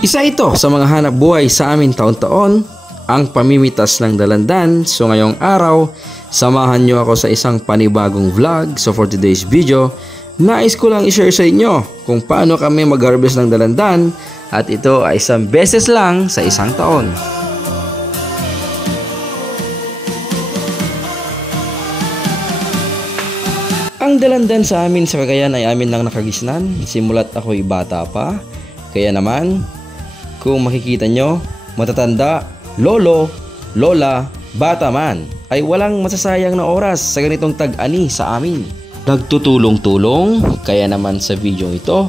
Isa ito sa mga hanap buhay sa amin taon-taon, ang pamimitas ng dalandan. So ngayong araw, samahan nyo ako sa isang panibagong vlog. So for today's video, nais ko lang i-share sa inyo kung paano kami mag-harvest ng dalandan, at ito ay isang beses lang sa isang taon. Ang dalandan sa amin sa Cagayan ay amin nang nakagisnan simula't ako'y bata pa. Kaya naman, kung makikita nyo, matatanda, lolo, lola, bata man, ay walang masasayang na oras sa ganitong tag-ani sa amin. Nagtutulong-tulong, kaya naman sa video ito,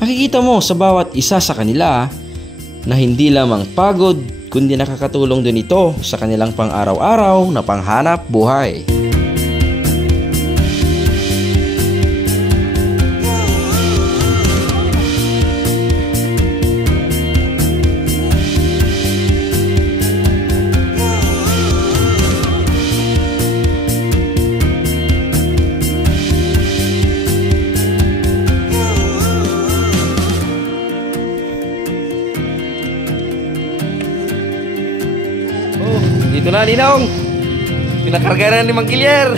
makikita mo sa bawat isa sa kanila na hindi lamang pagod, kundi nakakatulong din ito sa kanilang pang-araw-araw na panghanap buhay. Dito na, Ninong. Pinakarga na ni Mang Kilyar.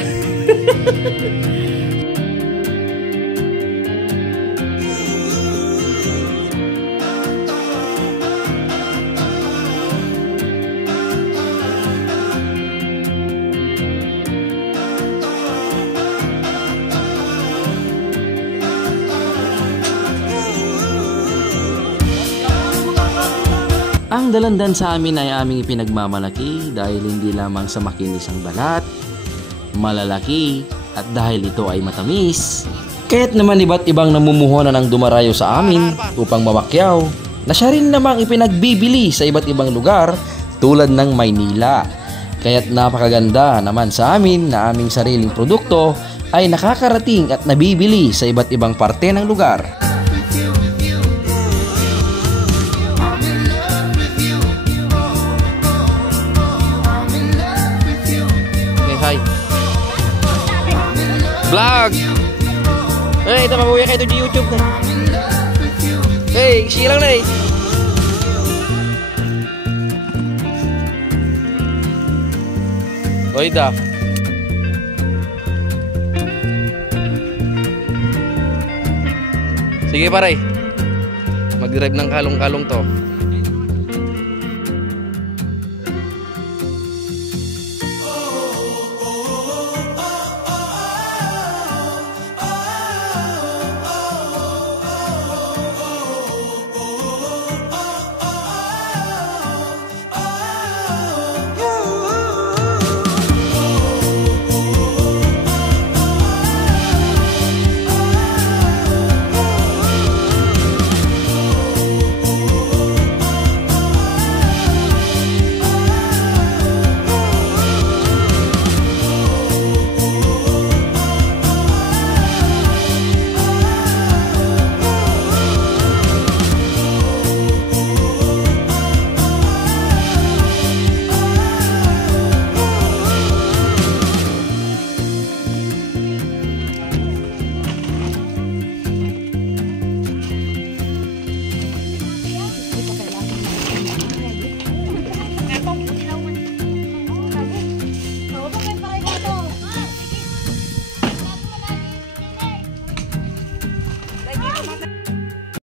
Ang dalandan sa amin ay aming ipinagmamalaki dahil hindi lamang sa makinis ang balat, malalaki, at dahil ito ay matamis. Kaya't naman iba't ibang namumuhunan ang dumarayo sa amin upang mamakyaw, na siya rin namang ipinagbibili sa iba't ibang lugar tulad ng Maynila. Kaya't napakaganda naman sa amin na aming sariling produkto ay nakakarating at nabibili sa iba't ibang parte ng lugar. Hi. Vlog. Hey, ito mabuhay kayo ito di YouTube na. Hey, silang na eh. Oy da. Sige pare. Mag-drive ng kalong-kalong to.